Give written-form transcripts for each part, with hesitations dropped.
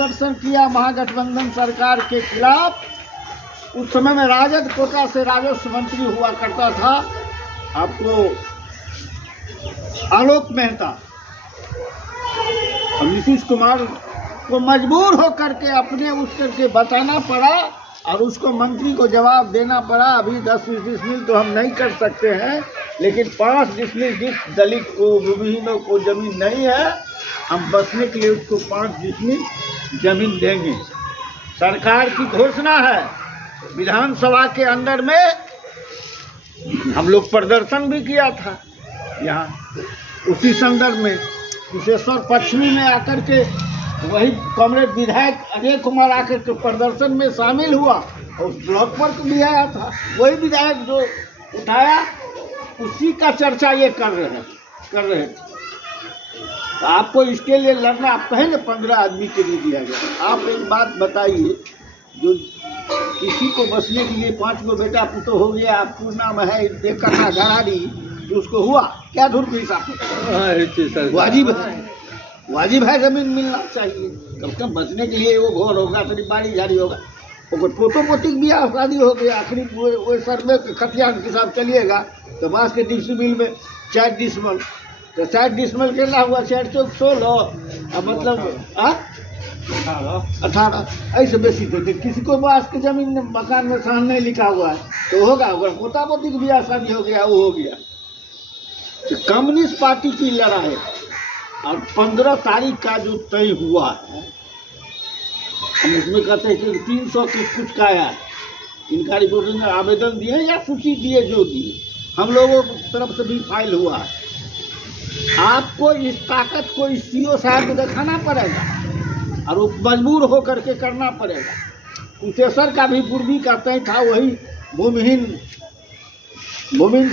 प्रदर्शन किया महागठबंधन सरकार के खिलाफ। उस समय में राजद कोटा से राजस्व मंत्री हुआ करता था आपको आलोक मेहता, और नीतीश कुमार को मजबूर होकर के अपने उस करके बताना पड़ा और उसको मंत्री को जवाब देना पड़ा। अभी 10 डिसमिल तो हम नहीं कर सकते हैं, लेकिन 5 डिसमिल जिस दलित को भूमिहीनों को जमीन नहीं है, हम बसने के लिए उसको 5 डिसमिल जमीन देंगे। सरकार की घोषणा है। विधानसभा के अंदर में हम लोग प्रदर्शन भी किया था यहाँ, उसी संदर्भ में कुशेश्वर पश्चिमी में आकर के वही कांग्रेस विधायक अजय कुमार आकर के प्रदर्शन में शामिल हुआ और उस ब्लॉक पर भी आया था। वही विधायक जो उठाया उसी का चर्चा ये कर रहे थे। तो आपको इसके लिए लड़ना, आप कहेंगे 15 आदमी के लिए दिया गया। आप एक बात बताइए, जो किसी को बसने के लिए 5 गो बेटा पुतो हो गया, आप पूर्णा में है 1 कट्ठा घराड़ी, उसको हुआ क्या धुर के हिसाब से वाजिब है जमीन मिलना चाहिए। कम से कम बचने के लिए वो घर होगा, थोड़ी बाड़ी झाड़ी होगा, वो पोतो पोती भी शादी हो गया। आखिरी वो सर्वे खतियान के हिसाब चलिएगा तो बास के डिसमिल में 4 डिसमिल, तो 4 डिसमिल कितना हुआ, 4 चौक 16, मतलब 18। ऐसे बेसी तो किसी को बास के जमीन मकान में सहन नहीं लिखा हुआ है तो होगा, अगर पोता पोती की भी शादी हो गया वो हो गया। तो कम्युनिस्ट पार्टी की लड़ाई और 15 तारीख का जो तय हुआ है, हम उसमें कहते हैं कि 300 कुछ का आया है। इनका रिपोर्ट में आवेदन दिए या सूची दिए, जो दिए हम लोगों की तरफ से भी फाइल हुआ है। आपको इस ताकत को इस सीओ साहब को दिखाना पड़ेगा और वो मजबूर होकर के करना पड़ेगा। कुशेश्वर का भी पूर्वी का तय था, वही भूमिहीन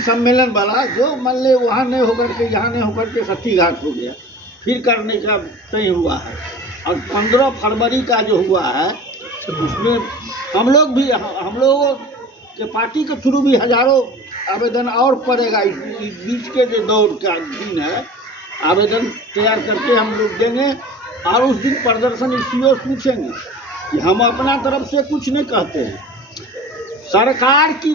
सम्मेलन वाला, जो मान ले वहाँ नहीं होकर के यहाँ नहीं होकर के सत्ती घाट हो गया, फिर करने का तय हुआ है। और 15 फरवरी का जो हुआ है उसमें हम लोगों के पार्टी के थ्रू भी हजारों आवेदन और पड़ेगा। इस बीच के जो दौर का दिन है, आवेदन तैयार करके हम लोग देंगे और उस दिन प्रदर्शन सीओ पूछेंगे कि हम अपना तरफ से कुछ नहीं कहते हैं। सरकार की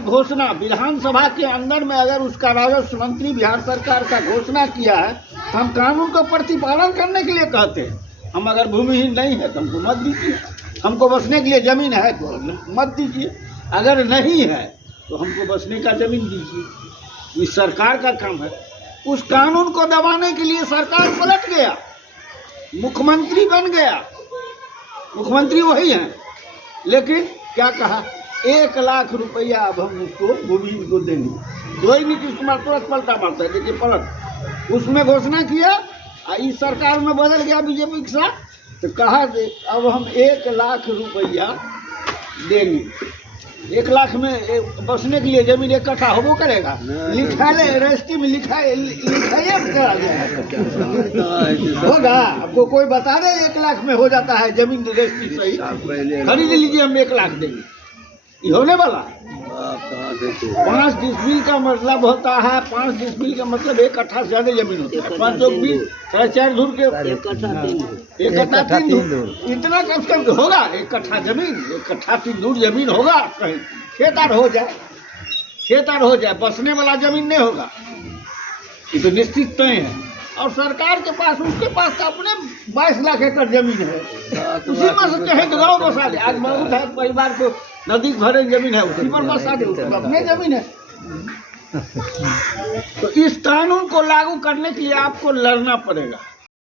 घोषणा विधानसभा के अंदर में, अगर उसका राजस्व मंत्री बिहार सरकार का घोषणा किया है तो हम कानून का प्रतिपालन करने के लिए कहते हैं। हम अगर भूमिहीन नहीं है तो हमको मत दीजिए, हमको बसने के लिए ज़मीन है तो मत दीजिए, अगर नहीं है तो हमको बसने का ज़मीन दीजिए। इस सरकार का काम है। उस कानून को दबाने के लिए सरकार पलट गया, मुख्यमंत्री बन गया। मुख्यमंत्री वही हैं, लेकिन क्या कहा, 1 लाख रुपया अब हम उसको भूमिहीन को देंगे। वही नीतीश कुमार तुरंत पलटा मारता है, देखिए पलट उसमें घोषणा किया और इस सरकार में बदल गया बीजेपी के साथ, तो कहा अब हम 1 लाख रुपया देंगे। 1 लाख में बसने के लिए जमीन 1 कट्ठा होबो करेगा, लिखाए रजिस्ट्री में लिखाए करा होगा। आपको कोई बता दे 1 लाख में हो जाता है जमीन रजिस्ट्री सही, खरीद लीजिए हम 1 लाख देंगे, ये होने वाला। 5 डिसमिल का मतलब होता है, 5 डिसमिल का मतलब 1 कट्ठा से ज्यादा जमीन होती है। 5 चौक 20, 4.5 धूर के 1 कट्ठा 3 धूर, इतना कम से कम होगा। 1 कट्ठा जमीन, 1 कट्ठा 3 धूर जमीन होगा। कहीं खेतार हो जाए, बसने वाला जमीन नहीं होगा, ये तो निश्चित तय है। और सरकार के पास, उसके पास तो अपने 22 लाख एकड़ जमीन है, उसी में से कहें तो गाँव बसा दे। आज मौजूद है परिवार को नदी भरे जमीन है, उसी पर बसा दे, उसकी अपनी जमीन है। तो इस कानून को लागू करने के लिए आपको लड़ना पड़ेगा।